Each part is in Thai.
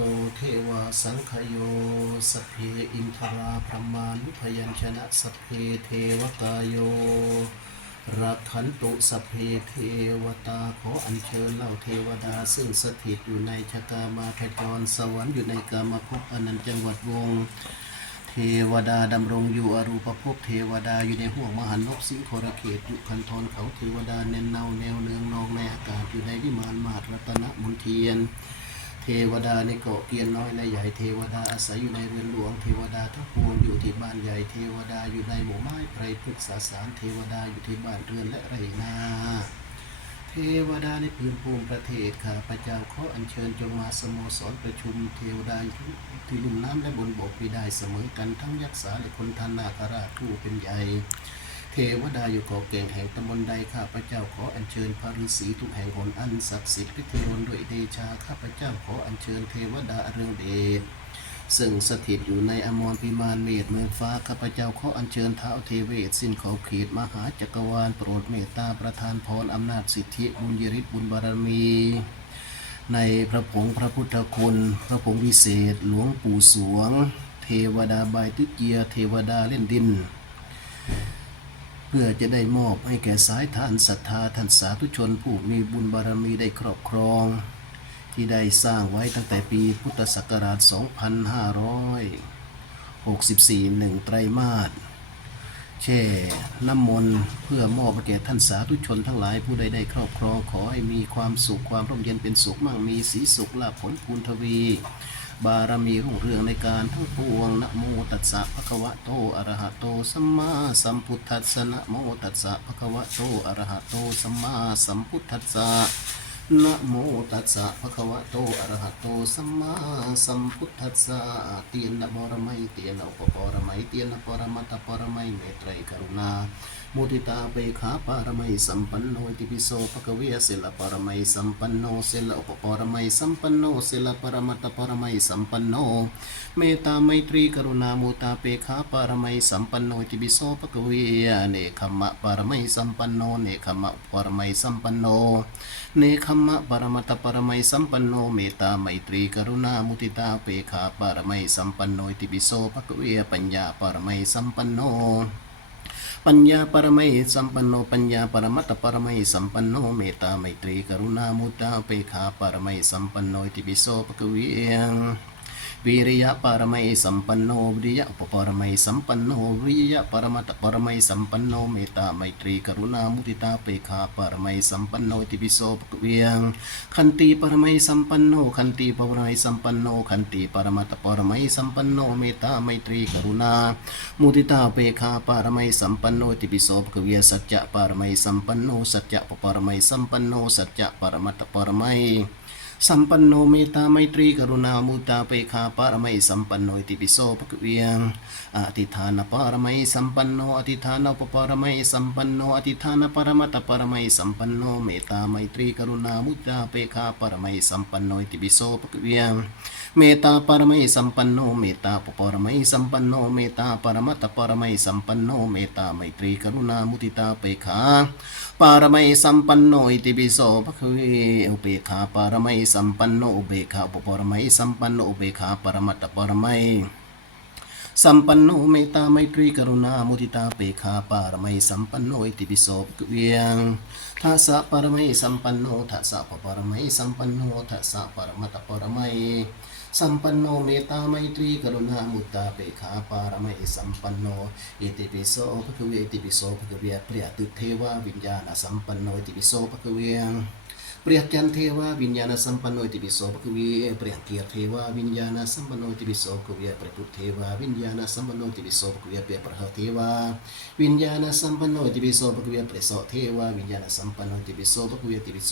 โตเทวาสังคโยสพเพอินทราพรหมานุพยัญชนะสพเพเทวกายโยรักขันตุสพเพเทวตาขออัญเชิญเหล่าเทวดา ซึ่งสถิตอยู่ในชะกามาพจรสวรรค์อยู่ในกามภพอนันต์จังหวัดวง เทวดาดำรงอยู่อรูปภพเทวดาอยู่ในห่วงมหันนบสิงโครเขตยู่คันทรเขาเทวดาเน้นเนาแนวเนืองนองในอากาศอยู่ในวิมานมาตรัตนมนเทียน วดาในเกาะเกียนน้อยและใหญ่เทวดาอาศัยอยู่ในเรือนหลวงเทวดาทั้งปวงอยู่ที่บ้านใหญ่เทวดาอยู่ในหมู่ไม้ไพรพฤกษาสารเทวดาอยู่ที่บ้านเรือนและไรนาเทวดาในพื้นภูมิประเทศข้าพเจ้าขออัญเชิญจงมาสโมสรประชุมเทวดาที่ลุ่มน้ำและบนบกวิได้เสมอกันทั้งยักษ์สาและคนทันนาคราชผู้เป็นใหญ่ วดาอยู่เกาะเก่งแห่งตำบลใดข้าพเจ้าขออัญเชิญพระฤาษีทุกแห่งหนอันศักดิ์สิทธิ์พิเทวนด้วยเดชาข้าพเจ้าขออัญเชิญเทวดาเรืองเดชซึ่งสถิตอยู่ในอมรพิมานเมตเมืองฟ้าข้าพเจ้าขออัญเชิญเท้าเทเวศสิ้นขอบเขตมหาจักรวาลโปรดเมตตาประทานพรอำนาจสิทธิบุญยริศบุญบารมี ในพระผงพระพุทธคุณพระผงวิเศษ หลวงปู่สวง เทวดาใบาตึกเกียร์เทวดาเล่นดิน เพื่อจะได้มอบให้แก่สายทานศรัทธาท่านสาธุชนผู้มีบุญบารมีได้ครอบครอง ที่ได้สร้างไว้ตั้งแต่ปีพุทธศักราช 2564หนึ่งไตรมาสแช่น้ำมนต์เพื่อมอบแก่ท่านสาธุชนทั้งหลายผู้ใดได้ครอบครองขอให้มีความสุขความร่มเย็นเป็นสุขมั่งมีสีสุขลาภผลคูณทวี บารมีรุ่งเรืองในการทั้งปวงนะโมตัสสะภะคะวะโตอะระหะโตสัมมาสัมพุทธัสสะนะโมตัสสะภะคะวะโตอะระหะโตสัมมาสัมพุทธัสสะนะโมตัสสะภะคะวะโตอะระหะโตสัมมาสัมพุทธัสสะเตียนะบรมัยเตียนะอุปปรมัยเตียนะปรมัตถปรมัยเมตไตรกรุณา มุทิตาเปขาปารมัยสัมปันโนติปิโสภะคะเวเสละปรมัยสัมปันโนเสลอุปปรมัยสัมปันโนเสละปรมัตถปรมัยสัมปันโนเมตตาไมตรีกรุณามุตาเปขาปารมัยสัมปันโนติปิโสภะคะเวเนคขมะปารมัยสัมปันโนเนคขมะปรมัยสัมปันโนเนคขมะปรมัตถปรมัยสัมปันโนเมตตาไมตรีกรุณามุติตาเปขาปรมัยสัมปันคะเวปัญญาปรมัยสัมปันโนปัญญาปรมัยสัมปันโนปัญญาปรมัตถปรมัยสัมปันโนเมตตาไมตรีกรุณามุตตาเปขาปรมัยสัมปันโสภะคะเววิริยะปรมัยสัมปันโนวิริยะมัตถปรมัยสัมปันโนเมตตาไมามุติตาเปารมัยสัมปันโนเนติปรมัยสัมปันโนขันติปรมัยสัมปันโนขันติปรมัตถปรมัยสัมปันโนเมตตาไมตรีกรุณามุติตาเปขาปารมัยสัมปันโนติปิโสภะเวียสัจจะปารมัยสัมปันโนสัจจะปรมัยสัมปันโนสัจจะปรมัตถปรมัยสัมปันโนเมตตาไมตรีกรุณามุตตาเปขาปารมัยสัมปันโนติปิโสภะเวียานปารมัยสัมปันโนอธิฐาปารมัยสัมปันโน ปัญญาปรมัยสัมปันโนปัญญาปรมัยสัมปันโนเมตตาปรมัตรมัยสัมปันโนเมตตาไมตรีกรุณามุตตาเปขาปรมัยสัมปันโนอิติปิโสภะคะเวอุริยสั ವೀರ್ಯ ಪರಮೈ ಸಂಪನ್ನೋ ವ್ರಿಯ ಉಪಪರಮೈ ಸಂಪನ್ನೋ ವ್ರಿಯ ಪರಮತ ಪರಮೈ ಸಂಪನ್ನೋ ಮೇತಾ ಮೈತ್ರಿ ಕರುಣಾ ಮುದಿತ ಪೇಖಾ ಪರಮೈ ಸಂಪನ್ನೋ ತಿಬಿಸೋ ವ್ಯಂ ಖಂತಿ ಪರಮೈ ಸಂಪನ್ನೋ ಖಂತಿ ಪರಮೈ ಸಂಪನ್ನೋ ಖಂತಿ ಪರಮತ ಪರಮೈ ಸಂಪನ್ನೋ ಮೇತಾ ಮೈತ್ರಿ ಕರುಣಾ ಮುದಿತ ಪೇಖಾ ಪರಮೈ ಸಂಪನ್ನೋ ತಿಬಿಸೋ ಭಗವ್ಯ ಸತ್ಯ ಪರಮೈ ಸಂಪನ್ನೋ ಸತ್ಯ ಪರಮೈ ಸಂಪನ್ನೋ ಸತ್ಯ ಪರಮತ ಪರಮೈ सम्पन्नो मेता मैत्री करुणामुता पेखा पारमै सम्पन्नो इति विशोपक्रियं अतिथानपारमै सम्पन्नो अतिथानोपपरमै सम्पन्नो अतिथानपरमतपरमै सम्पन्नो मेता मैत्री करुणामुता पेखा परमै सम्पन्नो इति विशोपक्रियं मेता परमै सम्पन्नो मेतापपरमै सम्पन्नो मेता परमतपरमै सम्पन्नो मेता मैत्री करुणामुदिता पेखा पारमय सम्पन्नो इति विशो उपेखा परमय सम्पन्नो उपेखा उपपरमय सम्पन्नो उपेखा परमत परमय सम्पन्नो मेता मैत्री करुणा मुदिता पेखा पारमय सम्पन्नो इति विशो था स परमय सम्पन्नो था स परमय सम्पन्नो था स परमत परमय สสะปรมัตถปรมัยสัมปันโนเมตตาไมตรีกรุณามุตตาเปขาปารมัยสัมปันโนอิติปิโสภะคะเวอิติปิโสภะคะเวเปริยตุเทวาวิญญาณสัมปันโนอิติปิโสภะคะเว เปรียจันเทวาวิญญาณสัมปันโนอิติปิโสภคะเวเปรียเกียรติเทวาวิญญาณสัมปันโนอิติปิโสภคะเวเปรียตุเทวาวิญญาณสัมปันโนอิติปิโสภคะเวเปรียประหเทวาวิญญาณสัมปันโนอิติปิโสภคะเวเปรียโสเทวาวิญญาณสัมปันโนอิติปิโสภะคะเวอิติ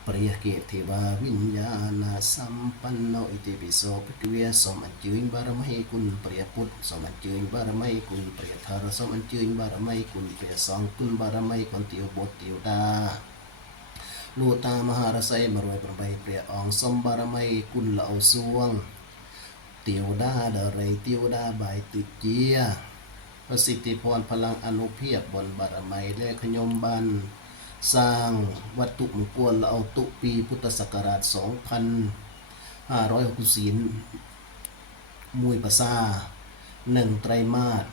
ปิโสภะคะเปรียเสาเทวาวิญญาณสัมปันโนอิติปิโสภะคะเวเปรียราหูเทวาวิญญาณสัมปันโนอิติปิโสปิเวปริยสัมปันโนอิติปิโสภิกเวสมอัญจืนบารมีคุณเปรียพุทธสมอัญจืนบารมีคุณเปรียธารสมอัญจืนบารมีคุณเปรียสองคุณบารมีคนเตียวบทเตียวดาลูตามหารไสมารวยประใบเปรียอองสมบารมีคุณเหล่าสวง เตียวดาเดรยเตียวดาบายติดเจียประสิทธิพรพลังอนุเพียบบนบารมีและขยมบัน สร้างวัตถุมงคลเอาตุปีพุทธศักราช 2564มวยประซาหนึ่งไตรมาส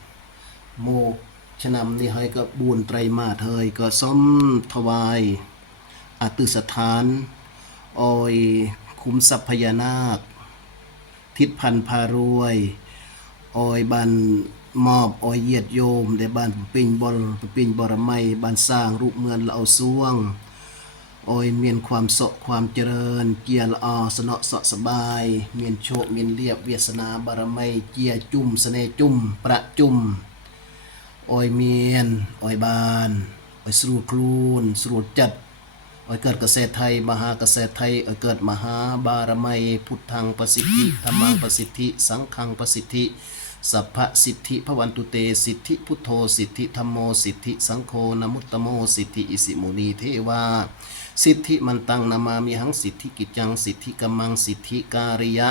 โมกชนำนี่ให้ก็บูนไตรมาสเฮยก็ซ่อมถวายอาตุสถานออยคุ้มทรัพย์พญานาค ทิศพันพารวย ออยบัน มอบออยเยียดโยมได้บ้านปิญบอลปิญบรมัยบ้านสร้างรูปเมือนละเอาซ่วงออยเมียนความสะความเจริญ เกียรออสนอสะสบาย เมียนโชคเมียนเรียบเวียสนาบารมัยเจียจุ่มเสน่จุ่มประจุ่มออยเมียนออยบานออยสรูครูนสรูจัดออยเกิดเกษตรไทย มหาเกษตรไทยออยเกิดมหาบารมัย พุทธังประสิทธิธรรมังประสิทธิ สังฆังประสิทธิ สัพพสิทธิพวันตุเตสิทธิพุทโธสิทธิธรรมโมสิทธิสังโฆนมุตตโมสิทธิอิสิมุนีเทวาสิทธิมันตังนามามิหังสิทธิกิจจังสิทธิกัมมังสิทธิการิยะ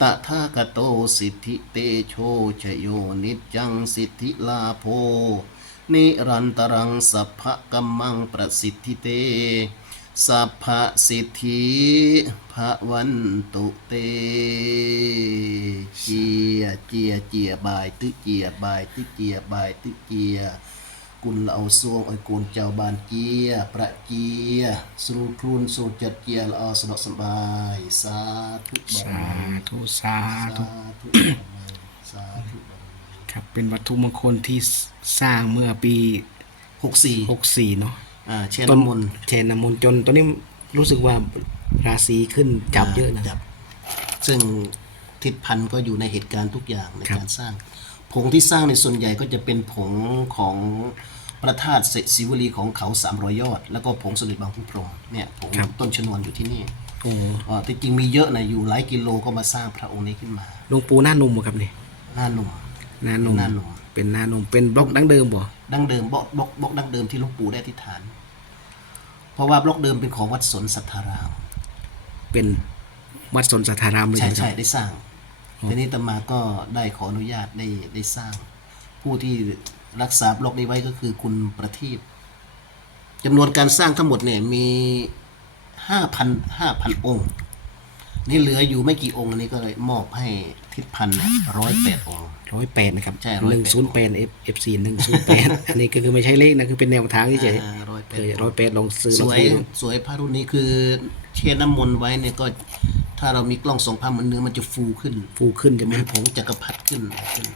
ตถาคโตสิทธิเตโชชโยนิจจังสิทธิลาโภนิรันตรังสัพพะกัมมังประสิทธิเต สัพพะสิทธิภะวันตุเต เจีย เจีย เจียบายตึเจียบายตึเจียบายตึเจีย กุลเอาซวงไอ้กุลเจ้าบานเจีย ประเจีย สรูครุนสูจัดเจียละเอาสนอสบาย สาธุบารสามีธุ สาสาธุธุบารมีสาธุบารมีครับ เป็นวัตถุมงคลที่สร้างเมื่อปีหกสี่64 เนาะ อ่าเช่นต้นน้ำมนต์เชนน้ำมนต์จนตอนนี้รู้สึกว่าราศีขึ้นจับเยอะนะจับ ซึ่งทิศพันธ์ก็อยู่ในเหตุการณ์ทุกอย่างในครับการสร้าง ผงที่สร้างในส่วนใหญ่ก็จะเป็นผงของพระธาตุเสศิวลีของเขาสามรอยยอด แล้วก็ผงสมเด็จบางพุพรหมเนี่ยผงต้นชนวนอยู่ที่นี่โอ้อ่าที่จริงมีเยอะนะอยู่หลายกิโลก็มาสร้างพระองค์นี้ขึ้นมาหลวงปู่หน้านุ่มบ่ครับนี่หน้าหนุ่มหน้านุ่มหน้าหนุ่ม เป็นหน้านุ่มเป็นบล็อกดั้งเดิมบ่ดั้งเดิมบล็อกบล็อกบล็อกดั้งเดิมที่หลวงปู่ได้อธิษฐาน เพราะว่าบล็อกเดิมเป็นของวัดสนสัทธาราม เป็นวัดสนสัทธารามเลยใช่นะคใช่รับ ได้สร้างทีนี้ตมาก็ได้ขออนุญาตได้ได้สร้าง ผู้ที่รักษาบล็อกนี้ไว้ก็คือคุณประทีปจำนวนการสร้างทั้งหมดเนี่ยมีห้าพันห้าพันองค์ นี่เหลืออยู่ไม่กี่องค์อันนี้ก็เลยมอบให้ ทิศพันธ์ร้อยแปดองค์ร้อยแปดนะครับใช่หนึ่งศูนย์แปดเอฟเอฟซีหนึ่งศูนย์แปดอันนี้ก็คือไม่ใช่เลขนะคือเป็นแนวทางที่เฉยร้อยแปเคดยร้อยแปดลองซื้อสลองวย ซื้อสวยพระรุ่นนี้คือเช่น้ำมนต์ไว้เนี่ยก็ ถ้าเรามีกล้องส่องภาพมันเนื้อมันจะฟูขึ้นฟูขึ้นจะใช่ไหเหมมือนผงจักรพรรดิขึ้นขึ้น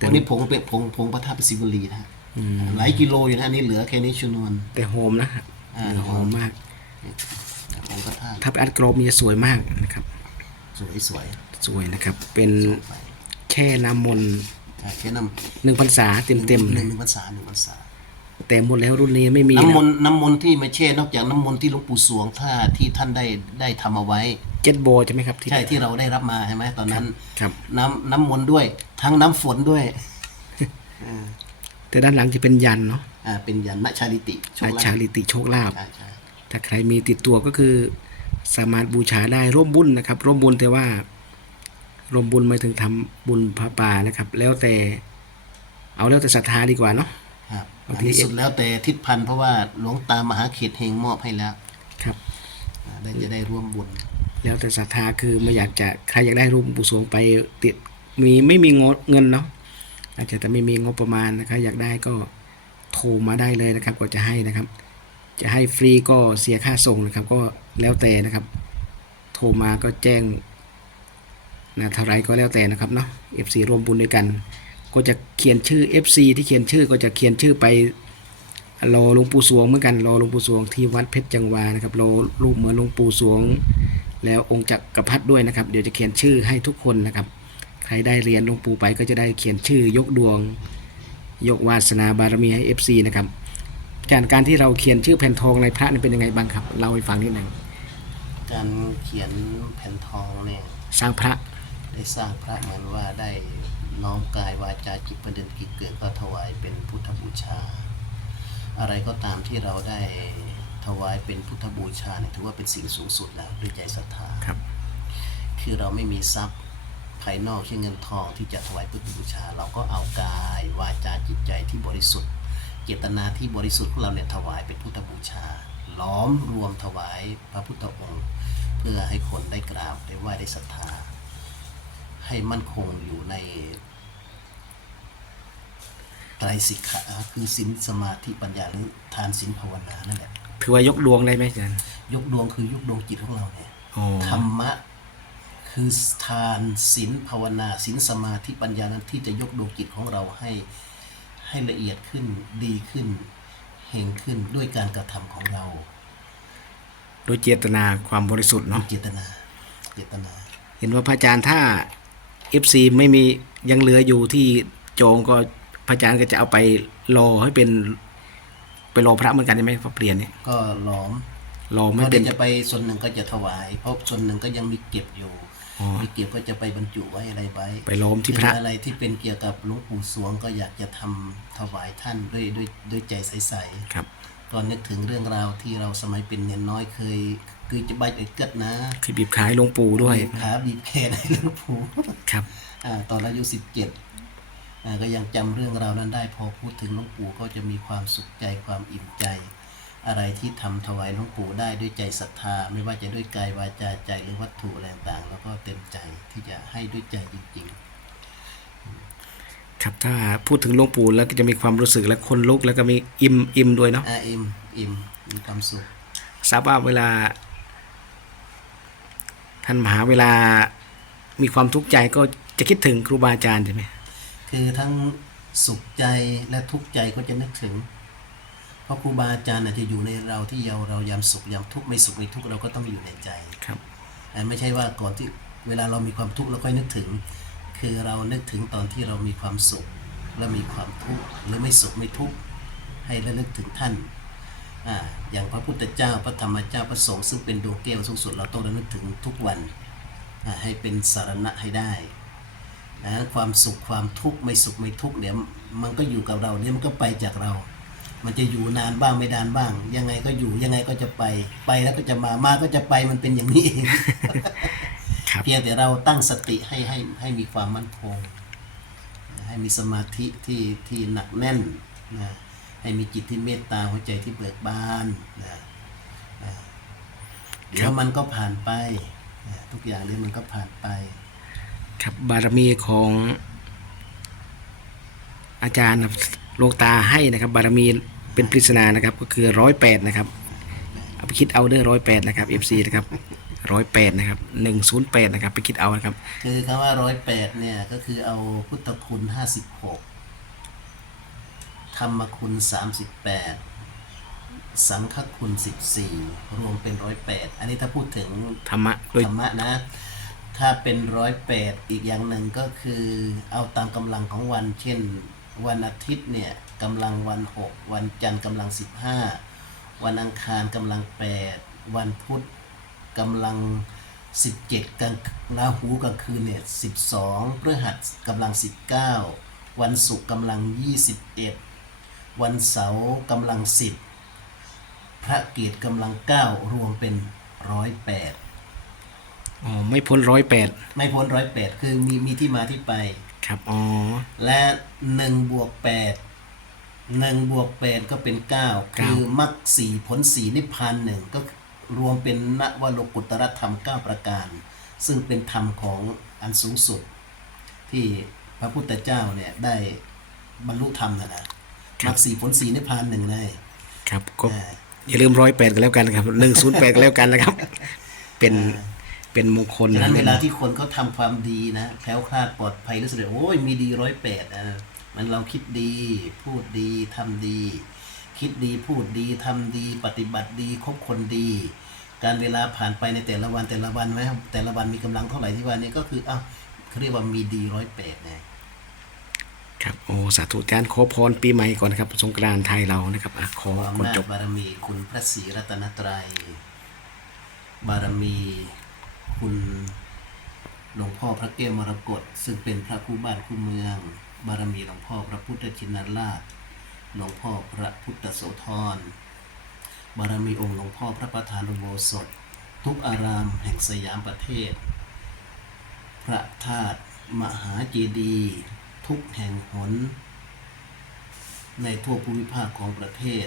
วันนี้ผงเป็นผงผงพระธาตุศิวลีนะฮะหลายกิโลอยู่นะอันนี้เหลือแค่นี้ชนวน แต่หอมนะอ่า หอมมาก ผงพระธาตุถ้าไปอัดกรอบมันจะสวยมากนะครับ สวยสวย สวยนะครับ เป็นไปแช่น้ำมนต์อ่าแค่น้หนึ่งพรรษาำเต็มเต็มหนึ่งหนึ่งภาษาหนึ่งภาษาๆแต่หมดแล้วรุ่นนี้ไม่มีน้ำมนต์น้ำมนต์ที่มาแช่นอกจากน้ำมนต์ที่หลวงปู่สวงท่าที่ท่านได้ได้ทำเอาไว้เจ็ดโบใช่ไหมครับใช่ที่เราได้รับมาใช่ไหมตอนนั้นครับน้ำน้ำมนต์ด้วย ทั้งน้ำฝนด้วยแต่ด้านหลังจะเป็นยันเนาะอ่าเป็นยันนชาลิติโชคลาชาภลิติโชคลาภใช่ใช่ถ้าใครมีติดตัวก็คือสามารถบูชาได้ร่วมบุญนะครับ ร่วมบุญแต่ว่า ร่วมบุญไม่ถึงทำบุญพระป่านะครับ แล้วแต่ เอาแล้วแต่ศรัทธาดีกว่าเนาะครับบางอันทีนี้สุดแล้วแต่ทิศพันธ์เพราะว่าหลวงตามหาเขตเฮงมอบให้แล้วครับอ่าได้จะได้ร่วมบุญ แล้วแต่ศรัทธาคือไม่อยากจะใครอยากได้รูปปู่สวงไปติดมีไม่มีงบเงินเนาะอาจจะแต่ไม่มีงบประมาณนะครับอยากได้ก็โทรมาได้เลยนะครับ ก็จะให้นะครับ จะให้ฟรีก็เสียค่าส่งนะครับ ก็แล้วแต่นะครับ โทรมาก็แจ้ง นะเท่าไรก็แล้วแต่นะครับเนาะ FC ร่วมบุญด้วยกัน ก็จะเขียนชื่อ FC ที่เขียนชื่อก็จะเขียนชื่อไปรอหลวงปู่สวงเหมือนกันรอหลวงปู่สวงที่วัดเพชรจังหวานะครับรอรูปเหมือนหลวงปู่สวง แล้วองค์จักรพรรดิด้วยนะครับ เดี๋ยวจะเขียนชื่อให้ทุกคนนะครับ ใครได้เรียนหลวงปู่ไปก็จะได้เขียนชื่อยกดวง ยกวาสนาบารมีให้ FC นะครับการการที่เราเขียนชื่อแผ่นทองในพระนี่เป็นยังไงบ้างครับเล่าให้ฟังนิดหนึ่งการเขียนแผ่นทองเนี่ยสร้างพระ ได้สร้างพระเหมือนว่าได้น้อมกายวาจาจิตประเด็นกิจเกิดก็ถวายเป็นพุทธบูชา อะไรก็ตามที่เราได้ถวายเป็นพุทธบูชาเนี่ยถือว่าเป็นสิ่งสูงสุดแล้วด้วยใจศรัทธาครับ คือเราไม่มีทรัพย์ภายนอกเช่นเงินทองที่จะถวายพุทธบูชา เราก็เอากายวาจาจิตใจที่บริสุทธิ์ เจตนาที่บริสุทธิ์ของเราเนี่ยถวายเป็นพุทธบูชา ล้อมรวมถวายพระพุทธองค์ เพื่อให้คนได้กราบได้ไหว้ได้ศรัทธา ให้มั่นคงอยู่ในไตรสิกขาคือศีลสมาธิปัญญาหรือทานศีลภาวนานั่นแหละถือว่ายกดวงได้ไหมอาจารย์ยกดวงคือยกดวงจิตของเราเนี่ยอ๋อธรรมะคือทานศีลภาวนาศีลสมาธิปัญญานั้นที่จะยกดวงจิตของเราให้ให้ละเอียดขึ้นดีขึ้นเฮงขึ้นด้วยการกระทำของเรา โดยเจตนาความบริสุทธิ์เนาะเจตนา เจตนา เห็นว่าพระอาจารย์ถ้า FC ไม่มียังเหลืออยู่ที่จองก็พระอาจารย์ก็จะเอาไปรอให้เป็น ไปรอพระเหมือนกันใช่ไหมพระเปลี่ยนเนี่ยก็หลอมรอเพไม่ราะเป็เดี๋น ยวจะไปส่วนหนึ่งก็จะถวาย เพราะส่วนหนึ่งก็ยังมีเก็บอยู่ อ๋อ มีเก็บก็จะไปบรรจุไว้อะไรไว้ไปล้อมที่พระ อะไรที่เป็นเกี่ยวกับหลวงปู่สวงก็อยากจะทำถวายท่านด้วยด้วยด้วยใจใสๆครับ ตอนนึกถึงเรื่องราวที่เราสมัยเป็นเนนน้อยเคยคือจะใบไอ้เกิดนะคือบีบขายหลวงปู่ด้วยบีบขาบีบแขนให้หลวงปู่ครับอ่าตอนอายุสิบเจ็ดก็ยังจำเรื่องราวนั้นได้พอพูดถึงหลวงปู่ก็จะมีความสุขใจความอิ่มใจ อะไรที่ทำถวายหลวงปู่ได้ด้วยใจศรัทธา ไม่ว่าจะด้วยกายวาจาใจหรือวัตถุอะไรต่างๆแล้วก็เต็มใจที่จะให้ด้วยใจจริง ครับถ้าพูดถึงหลวงปู่แล้วก็จะมีความรู้สึกและคนลุกแล้วก็มีอิ่มอิ่มด้วยเนาะๆอาอิ่มอิ่มมีความสุขทราบว่าเวลา ท่านมหาเวลามีความทุกข์ใจก็จะคิดถึงครูบาอาจารย์ใช่ไหมคือทั้งสุขใจและทุกข์ใจก็จะนึกถึง เพราะครูบาอาจารย์น่ะจะอยู่ในเราที่เราเรายามสุขยามทุกข์ไม่สุขไม่ทุกข์เราก็ต้องอยู่ในใจครับแต่ไม่ใช่ว่าก่อนที่เวลาเรามีความทุกข์เราค่อยนึกถึง คือเรานึกถึงตอนที่เรามีความสุขและมีความทุกข์หรือไม่สุขไม่ทุกข์ให้ระลึกถึงท่านออย่างพระพุทธเจ้าพระธรรมเจ้าพระสงฆ์ซึ่งเป็นดวงแก้วสูงสุดเราต้องระลึกถึงทุกวันให้เป็นสารณะให้ได้นะความสุขความทุกข์ไม่สุขไม่ทุกข์เนี่ยมันก็อยู่กับเราเนี่ยมันก็ไปจากเรา มันจะอยู่นานบ้างไม่นานบ้าง ยังไงก็อยู่ยังไงก็จะไปไปแล้วก็จะมามาก็จะไปมันเป็นอย่างนี้เอง เพียงแต่เราตั้งสติให้ให้ให้มีความมั่นคง ให้มีสมาธิที่ที่หนักแน่นนะให้มีจิตที่เมตตาหัวใจที่เบิกบานนะนะเดี๋ยวมันก็ผ่านไปนะทุกอย่างนี้มันก็ผ่านไป ครับบารมีของอาจารย์ครับโลกตาให้นะครับ บารมีเป็นปริศนานะครับ ก็คือร้อยแปดนะครับ เอาไปคิดเอาเด้อร้อยแปดนะครับ FC นะครับ ร้อยแปดนะครับหนึ่งศูนย์แปดนะครับ ไปคิดเอานะครับ คือคำว่าร้อยแปดเนี่ย ก็คือเอาพุทธคุณห้าสิบหกธรรมคุณสามสิบแปดสังฆคุณสิบสี่รวมเป็นร้อยแปดอันนี้ถ้าพูดถึงธรรมะโดยธรรมะนะ ถ้าเป็นร้อยแปดอีกอย่างหนึ่งก็คือเอาตามกำลังของวัน เช่น วันอาทิตย์เนี่ยกำลังวันหกวันจันทร์กำลังสิบห้าวันอังคารกำลังแปดวันพุธ กำลังสิบเจ็ดกลางราหูกลางคืนเนี่ยสิบสองพฤหัสกำลังสิบเก้าวันศุกร์กำลังยี่สิบเอ็ดวันเสาร์กำลังสิบพระเกียรติกำลังเก้ารวมเป็นร้อยแปดอ๋อไม่พ้นร้อยแปดไม่พ้นร้อยแปดคือมีมีที่มาที่ไปครับอ๋อและหนึ่งบวกแปดหนึ่งบวกแปดก็เป็นเก้าคือมรรคสี่ผลสี่นิพพานหนึ่งก็ รวมเป็นนวโลกุตรธรรมเก้าประการ ซึ่งเป็นธรรมของอันสูงสุด ที่พระพุทธเจ้าเนี่ยได้บรรลุธรรมนะนะมรรคสี่ผลสี่นิพพานหนึ่งเลยครับก็อ่าอย่าลืมร้อยแปดกันแล้วกันนะครับหนึ่งศูนย์แปดกันแล้วกันนะครับ เป็นเป็นมงคลฉะนะนั้นเวลาที่คนเขาทำความดีนะแคล้วคลาดปลอดภัยรู้สึกว่าโอ้ยมีดีร้อยแปดอะมันเราคิดดี พูดดีทำดี คิดดีพูดดีทำดีปฏิบัติดีคบคนดี การเวลาผ่านไปในแต่ละวันแต่ละวันไหมแต่ละวันมีกำลังเท่าไหร่ที่ว่านี้ก็คืออ้าวเขาเรียกว่ามีดีร้อยแปดไงครับโอ้สาธุอาจารย์ขอพรปีใหม่ก่อนนะครับ สงกรานต์ไทยเรานะครับอะขอขอก่อนอำนาจจบบารมีคุณพระศรีรัตนตรัย บารมีคุณหลวงพ่อพระแก้วมรกตซึ่งเป็นพระคู่บ้านคู่เมือง บารมีหลวงพ่อพระพุทธชินราช หลวงพ่อพระพุทธโสธร บารมีองค์หลวงพ่อพระประธานอุโบสถ ทุกอารามแห่งสยามประเทศ พระธาตุมหาเจดีย์ทุกแห่งหน ในทั่วภูมิภาคของประเทศ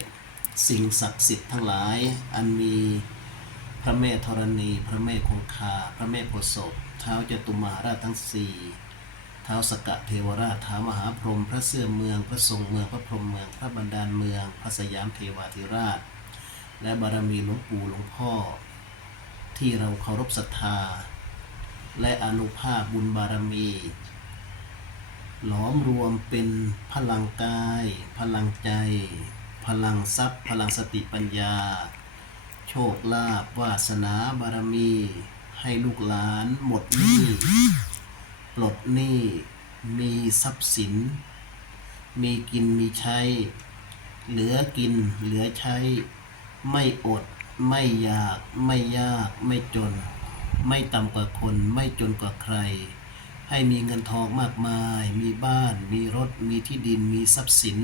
สิ่งศักดิ์สิทธิ์ทั้งหลาย อันมีพระแม่ธรณี พระแม่คงคา พระแม่โพศพเท้าวจตุมาราชทั้งสี่ ท้าวสกะเทวราชท้ามหาพรหมพระเสื้อเมือง พระทรงเมือง พระพรหมเมือง พระบันดาลเมือง พระสยามเทวาธิราช และบารมีหลวงปู่หลวงพ่อ ที่เราเคารพศรัทธา และอนุภาพบุญบารมี หลอมรวมเป็นพลังกาย พลังใจ พลังทรัพย์ พลังสติปัญญา โชคลาภวาสนาบารมี ให้ลูกหลานหมดหนี้ ปลดหนี้ มีทรัพย์สิน มีกินมีใช้ เหลือกินเหลือใช้ ไม่อด ไม่อยาก ไม่ยาก ไม่จน ไม่ต่ำกว่าคน ไม่จนกว่าใคร ให้มีเงินทองมากมาย มีบ้าน มีรถ มีที่ดิน มีทรัพย์สิน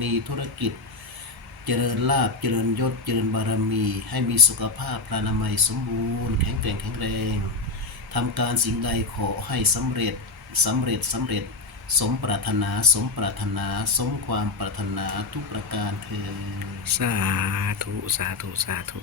มีธุรกิจ เจริญลาบ เจริญยศ เจริญบารมี ให้มีสุขภาพพลานามัยสมบูรณ์ แข็งแกร่งแข็งแรง ทำการสิ่งใดขอให้สำเร็จสำเร็จสำเร็จ สมปรารถนาสมปรารถนา สมความปรารถนาทุกประการเธอ สาธุ สาธุ สาธุ